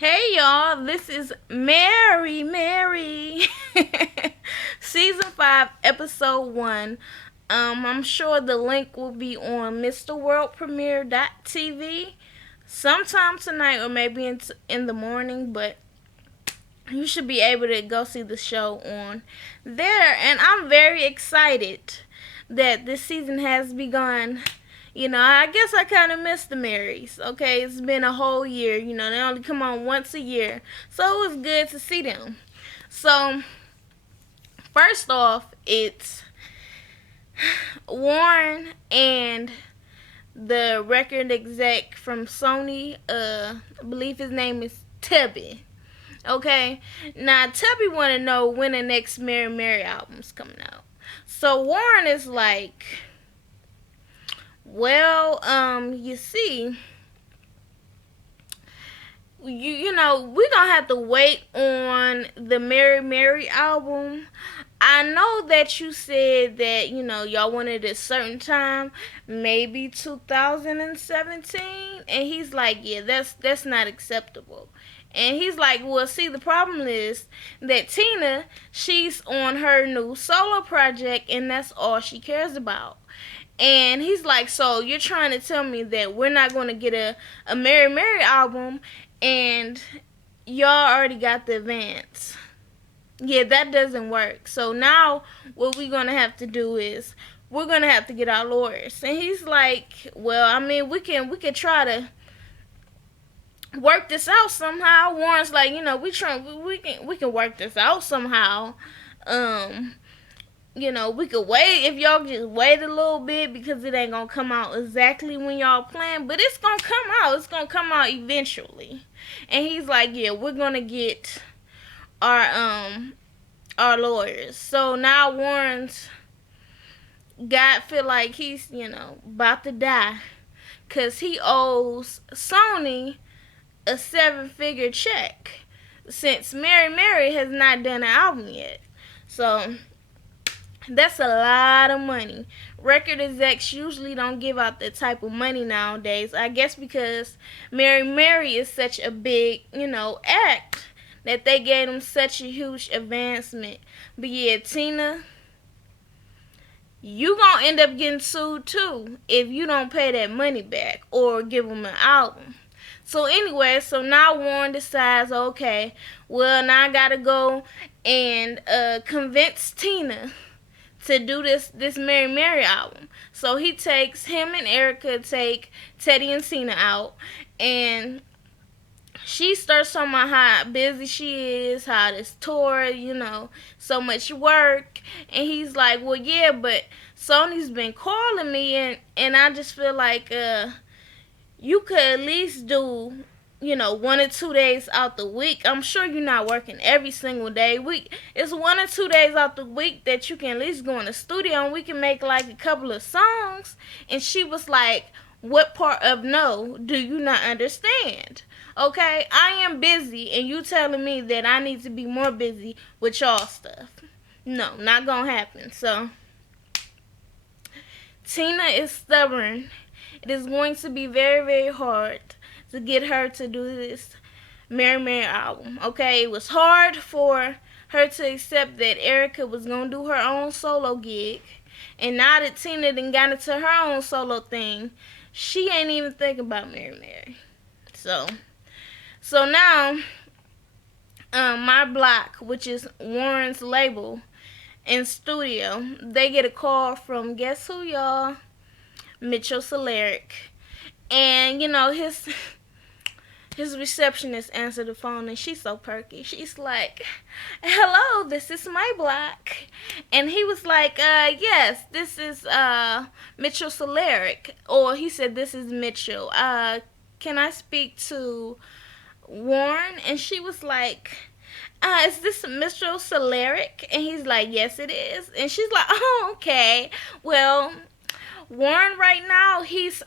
Hey y'all, this is Mary, season 5, episode 1. I'm sure the link will be on MrWorldPremiere.tv sometime tonight or maybe in the morning, but you should be able to go see the show on there. And I'm very excited that this season has begun. I guess I kind of miss the Marys. Okay, it's been a whole year. They only come on once a year. So it was good to see them. So, first off, it's Warren and the record exec from Sony. I believe his name is Tubby. Okay, now Tubby want to know when the next Mary album's coming out. So Warren is like, well, you see, we gonna have to wait on the Mary album. I know that you said that y'all wanted a certain time, maybe 2017, and he's like, yeah, that's not acceptable. And he's like, well, see, the problem is that Tina, she's on her new solo project, and that's all she cares about. And he's like, so you're trying to tell me that we're not going to get a Mary album and y'all already got the advance? Yeah, that doesn't work. So now what we're going to have to do is we're going to have to get our lawyers. And he's like, well, I mean, we can try to work this out somehow. Warren's like, we can work this out somehow. Um we could wait if y'all just wait a little bit because it ain't gonna come out exactly when y'all plan, but it's gonna come out. It's gonna come out eventually. And he's like, yeah, we're gonna get our our lawyers. So now Warren's got feel like he's about to die because he owes Sony a 7-figure check since Mary has not done an album yet. So that's a lot of money. Record execs usually don't give out that type of money nowadays. I guess because Mary is such a big, act that they gave him such a huge advancement. But yeah, Tina, you gonna end up getting sued too if you don't pay that money back or give them an album. So anyway, so now Warren decides, okay, well now I gotta go and convince Tina to do this Mary album. So him and Erica take Teddy and Tina out, and she starts talking about how busy she is, how this tour, so much work. And he's like, well, yeah, but Sony's been calling me, and I just feel like you could at least do 1 or 2 days out the week. I'm sure you're not working every single day. It's 1 or 2 days out the week that you can at least go in the studio and we can make like a couple of songs. And she was like, what part of no do you not understand? Okay, I am busy and you telling me that I need to be more busy with y'all stuff. No, not gonna happen. So Tina is stubborn. It is going to be very, very hard to get her to do this Mary album. Okay, it was hard for her to accept that Erica was gonna do her own solo gig, and now that Tina done got into her own solo thing, she ain't even thinking about Mary. So now, My Block, which is Warren's label and studio, they get a call from guess who, y'all? Mitchell Soleric. And his receptionist answered the phone and she's so perky. She's like, hello, this is My Block. And he was like, yes, this is Mitchell Soleric. Or he said, this is Mitchell. Can I speak to Warren? And she was like, is this Mitchell Soleric? And he's like, yes, it is. And she's like, oh, okay. Well, Warren right now he's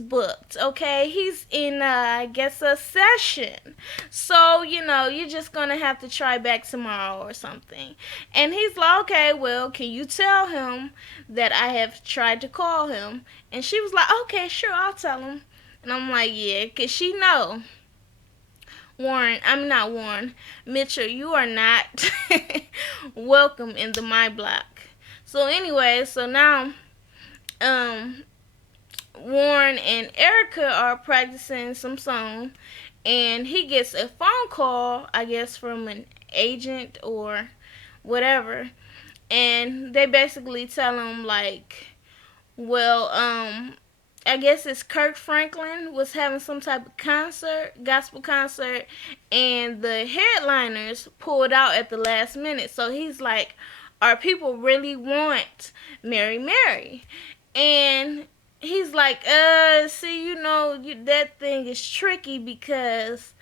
booked, okay? He's in I guess a session. So, you're just gonna have to try back tomorrow or something. And he's like, okay, well, can you tell him that I have tried to call him? And she was like, okay, sure, I'll tell him. And I'm like, yeah, 'cause she know. Warren, I'm not Warren. Mitchell, you are not welcome in the My Block. So anyway, so now um Warren and Erica are practicing some song, and he gets a phone call, I guess, from an agent or whatever, and they basically tell him like, well, I guess it's Kirk Franklin was having some type of concert, gospel concert, and the headliners pulled out at the last minute. So he's like, "Our people really want Mary Mary," and he's like, see, that thing is tricky because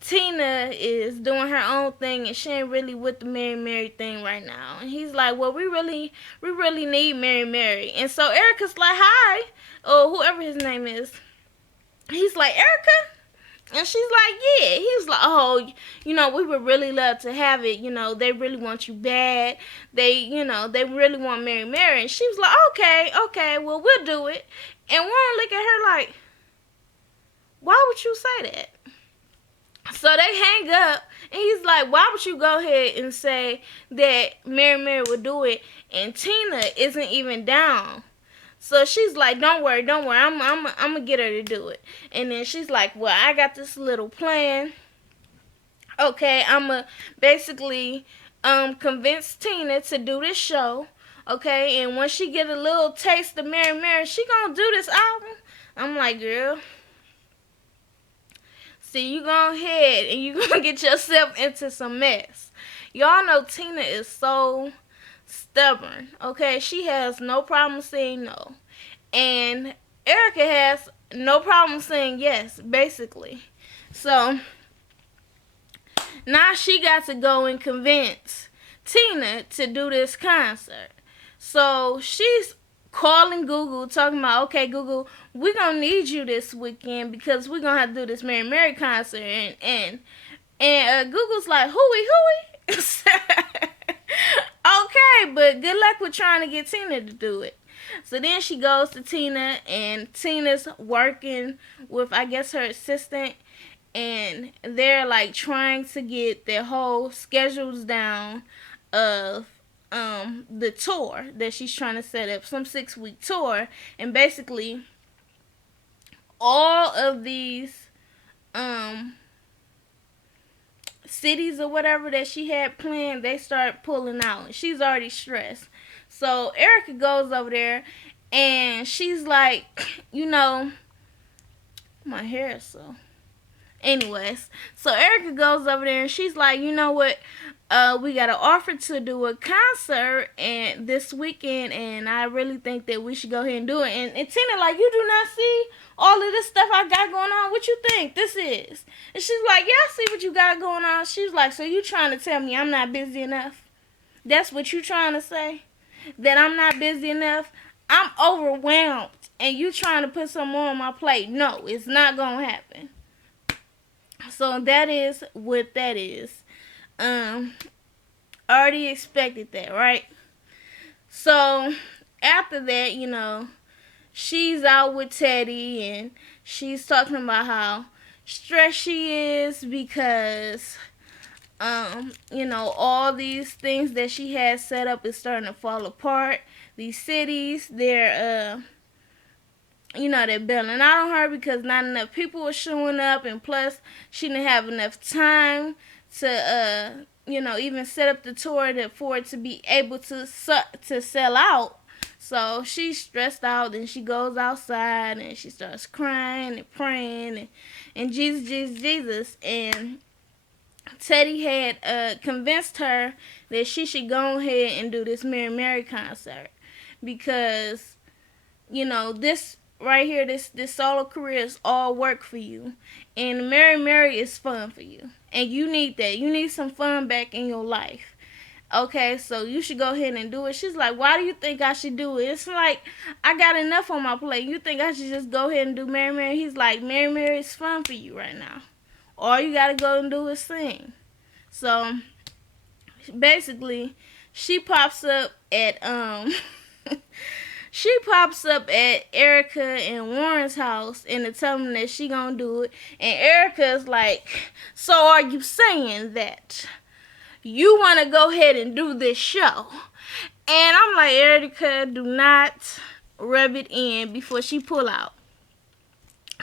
Tina is doing her own thing and she ain't really with the Mary Mary thing right now." And he's like, "Well, we really need Mary Mary." And so Erica's like, "Hi," or whoever his name is. He's like, "Erica?" And she's like, "Yeah." He's like, "Oh, we would really love to have it. They really want you bad. They really want Mary Mary." And she was like, "Okay, okay, well, we'll do it." And Warren looked at her like, "Why would you say that?" So they hang up, and he's like, "Why would you go ahead and say that Mary Mary would do it, and Tina isn't even down?" So she's like, "Don't worry, don't worry. I'm gonna get her to do it." And then she's like, "Well, I got this little plan. Okay, I'm gonna basically convince Tina to do this show. Okay, and once she get a little taste of Mary Mary, she gonna do this album." I'm like, "Girl, see, you go ahead and you gonna get yourself into some mess." Y'all know Tina is so stubborn. Okay, she has no problem saying no, and Erica has no problem saying yes, basically. So now she got to go and convince Tina to do this concert. So she's calling Google, talking about, "Okay, Google, we're gonna need you this weekend because we're gonna have to do this Mary Mary concert." And Google's like, "Hooey, hooey." Okay, but good luck with trying to get Tina to do it. So then she goes to Tina, and Tina's working with, I guess, her assistant, and they're like trying to get their whole schedules down of the tour that she's trying to set up, some 6-week tour. And basically all of these cities or whatever that she had planned, they start pulling out, and she's already stressed. So Erica goes over there, and she's like, my hair is so. Anyways, so Erica goes over there, and she's like, "You know what? We got an offer to do a concert and this weekend, and I really think that we should go ahead and do it." And Tina like, "You do not see all of this stuff I got going on? What you think this is?" And she's like, "Yeah, I see what you got going on." She's like, "So you trying to tell me I'm not busy enough? That's what you trying to say? That I'm not busy enough? I'm overwhelmed, and you trying to put some more on my plate? No, it's not gonna happen." So that is what that is. Already expected that, right? So after that, she's out with Teddy, and she's talking about how stressed she is because all these things that she has set up is starting to fall apart. These cities, they're bailing out on her because not enough people were showing up, and plus she didn't have enough time to even set up the tour for it to be able to sell out. So she's stressed out, and she goes outside and she starts crying and praying and Jesus, Jesus, Jesus. And Teddy had convinced her that she should go ahead and do this Mary Mary concert because this right here, this solo career is all work for you, and Mary Mary is fun for you, and you need that. You need some fun back in your life. Okay, so you should go ahead and do it. She's like, "Why do you think I should do it?" It's like, I got enough on my plate. You think I should just go ahead and do Mary Mary? He's like, "Mary Mary is fun for you right now. All you gotta go and do is sing." So basically, she pops up at she pops up at Erica and Warren's house and to tell them that she gonna do it. And Erica's like, so are you saying that you want to go ahead and do this show? And I'm like, Erica, do not rub it in before she pull out.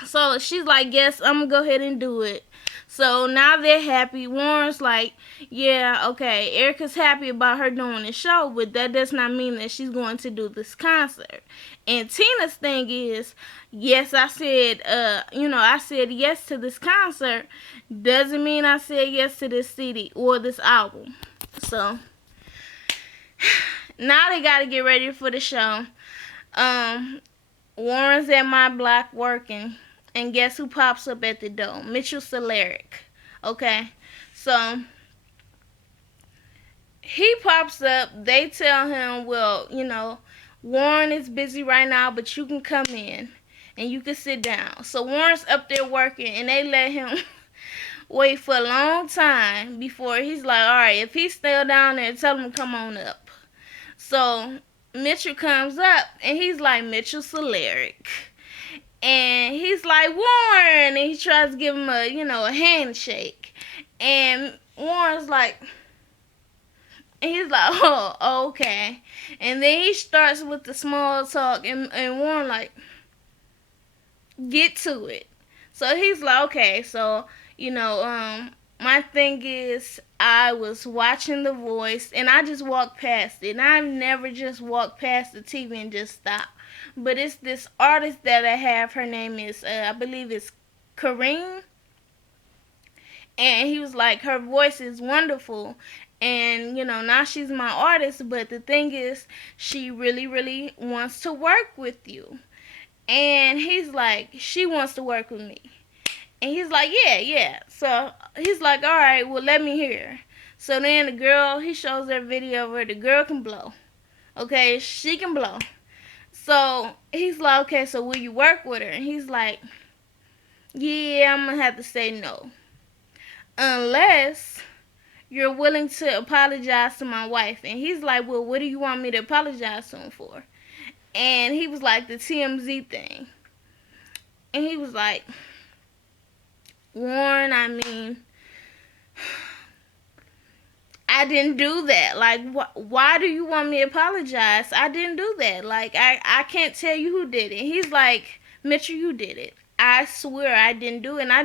So she's like, yes, I'm going to go ahead and do it. So now they're happy. Warren's like, yeah, okay, Erica's happy about her doing the show, but that does not mean that she's going to do this concert. And Tina's thing is, yes, I said, I said yes to this concert. Doesn't mean I said yes to this CD or this album. So now they got to get ready for the show. Warren's at my block working. And guess who pops up at the door? Mitchell Soleric. Okay? So, he pops up. They tell him, well, Warren is busy right now, but you can come in. And you can sit down. So, Warren's up there working. And they let him wait for a long time before he's like, alright, if he's still down there, tell him to come on up. So, Mitchell comes up. And he's like, Mitchell Soleric. And he's like, Warren, and he tries to give him a handshake. And Warren's like, and he's like, oh, okay. And then he starts with the small talk, and Warren like, get to it. So he's like, okay, so, my thing is, I was watching The Voice, and I just walked past it. And I've never just walked past the TV and just stopped. But it's this artist that I have. Her name is, I believe it's Kareem. And he was like, her voice is wonderful. And, now she's my artist. But the thing is, she really, really wants to work with you. And he's like, she wants to work with me. And he's like, yeah. So he's like, all right, well, let me hear. So then the girl, he shows her video of her. The girl can blow. Okay, she can blow. So he's like, okay, so will you work with her? And he's like, yeah, I'm going to have to say no. Unless you're willing to apologize to my wife. And he's like, well, what do you want me to apologize to him for? And he was like, the TMZ thing. And he was like, Warren, I didn't do that. Like, why do you want me to apologize? I didn't do that. Like, I can't tell you who did it. He's like, Mitchell, you did it. I swear I didn't do it. And I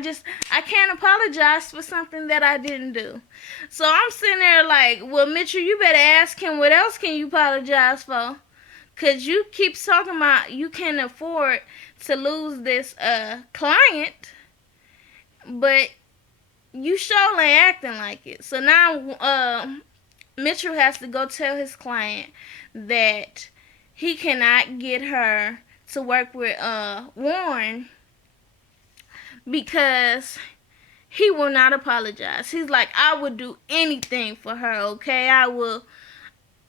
can't apologize for something that I didn't do. So I'm sitting there like, well, Mitchell, you better ask him what else can you apologize for? Because you keep talking about you can't afford to lose this client. But you sure ain't acting like it. So now Mitchell has to go tell his client that he cannot get her to work with Warren because he will not apologize. He's like, I would do anything for her, okay? I will,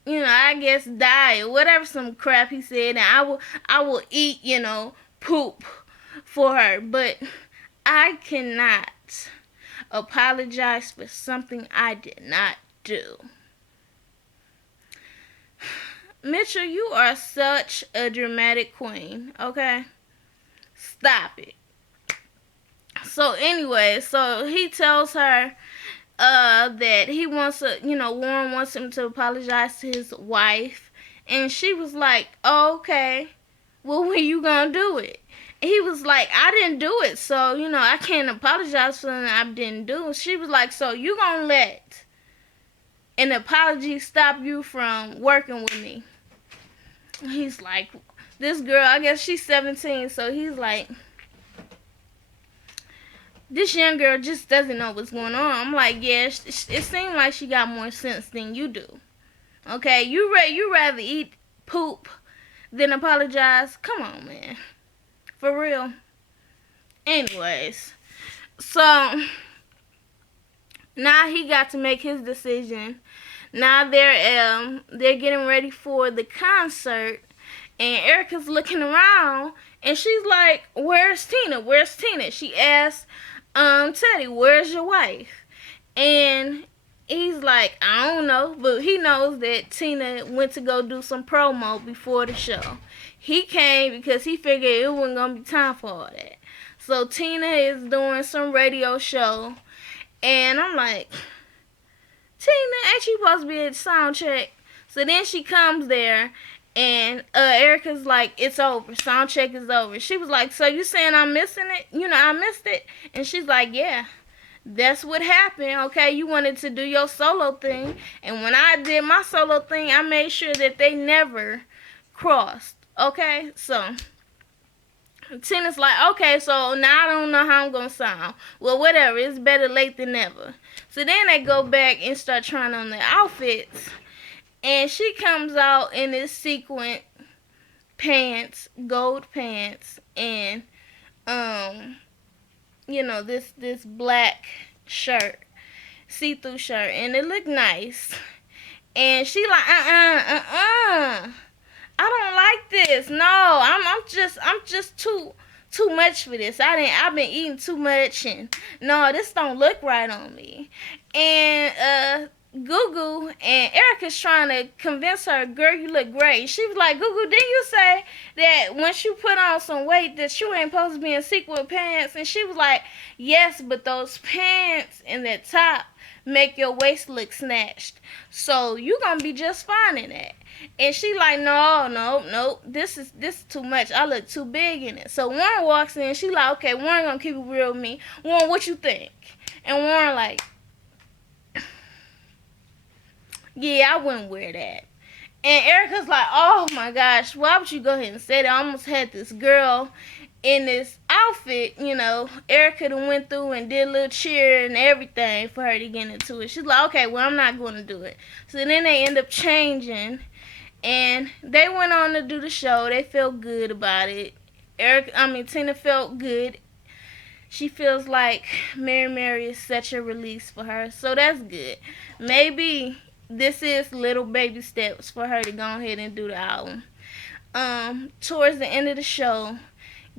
I guess die or whatever, some crap he said. And I will eat, poop for her. But I cannot apologize for something I did not do. Mitchell, you are such a dramatic queen, okay? Stop it. So anyway, so he tells her that he wants to, Warren wants him to apologize to his wife. And she was like, oh, okay, well, when you gonna do it? He was like, I didn't do it, so, I can't apologize for something I didn't do. She was like, so you gonna let an apology stop you from working with me? He's like, this girl, I guess she's 17, so he's like, this young girl just doesn't know what's going on. I'm like, yeah, it seems like she got more sense than you do. Okay, you rather eat poop than apologize? Come on, man. For real. Anyways, so now he got to make his decision. Now they're getting ready for the concert, and Erica's looking around, and she's like, "Where's Tina? Where's Tina?" She asked Teddy, "Where's your wife?" And he's like, "I don't know," but he knows that Tina went to go do some promo before the show. he came because he figured it wasn't gonna be time for all that. So Tina is doing some radio show, and I'm like, Tina, ain't you supposed to be at sound check? So then she comes there, and Erica's like, it's over. Sound check is over. She was like, so you saying I'm missing it? I missed it? And she's like, yeah. That's what happened, okay? You wanted to do your solo thing, and when I did my solo thing, I made sure that they never crossed, okay? So Tina's like, okay, so now I don't know how I'm gonna sound. Well, whatever, it's better late than never. So then they go back and start trying on their outfits, and she comes out in this sequin pants, gold pants, and this black shirt, see-through shirt, and it looked nice. And she like, I don't like this. No, I'm just too much for this. I've been eating too much, and no, this don't look right on me. And Gugu and Erica's trying to convince her, girl, you look great. She was like, Gugu, didn't you say that once you put on some weight that you ain't supposed to be in sequin pants? And she was like, yes, but those pants and that top make your waist look snatched. So you gonna be just fine in that. And she like, no, this is too much. I look too big in it. So Warren walks in. She like, okay, Warren gonna keep it real with me. Warren, what you think? And Warren like, yeah, I wouldn't wear that. And Erica's like, oh my gosh, why would you go ahead and say that? I almost had this girl in this outfit, Erica done went through and did a little cheer and everything for her to get into it. She's like, okay, well, I'm not going to do it. So then they end up changing, and they went on to do the show. They felt good about it. Tina felt good. She feels like Mary is such a release for her, so that's good. Maybe this is little baby steps for her to go ahead and do the album. Towards the end of the show,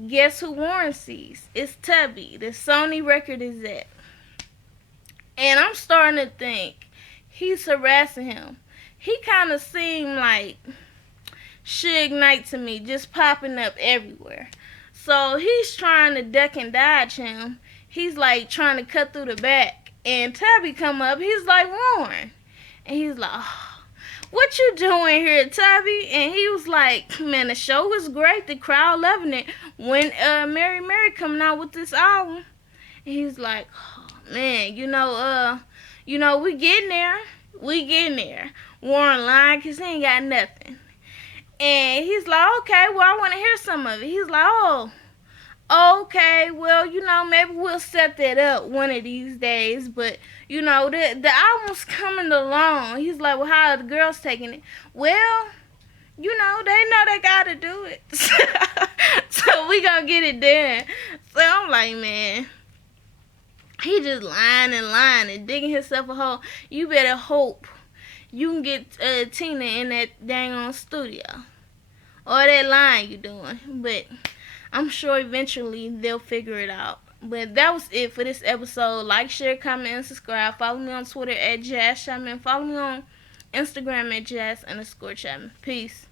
guess who Warren sees? It's Tubby, the Sony record exec. And I'm starting to think he's harassing him. He kind of seemed like Suge Knight to me, just popping up everywhere. So he's trying to duck and dodge him. He's like trying to cut through the back. And Tubby come up, he's like, Warren. And he's like, oh, what you doing here, Tubby? And he was like, man, the show was great. The crowd loving it. When Mary coming out with this album. And he's like, oh, man, we getting there. We getting there. Warren lying because he ain't got nothing. And he's like, okay, well, I want to hear some of it. He's like, oh, okay, well, maybe we'll set that up one of these days, but, the album's coming along. He's like, well, how are the girls taking it? Well, they know they gotta do it. So we gonna get it done. So I'm like, man, he just lying and digging himself a hole. You better hope you can get Tina in that dang on studio. Or that line you doing. But I'm sure eventually they'll figure it out. But that was it for this episode. Like, share, comment, and subscribe. Follow me on Twitter at Jazz Chapman. Follow me on Instagram at Jazz_Chapman. Peace.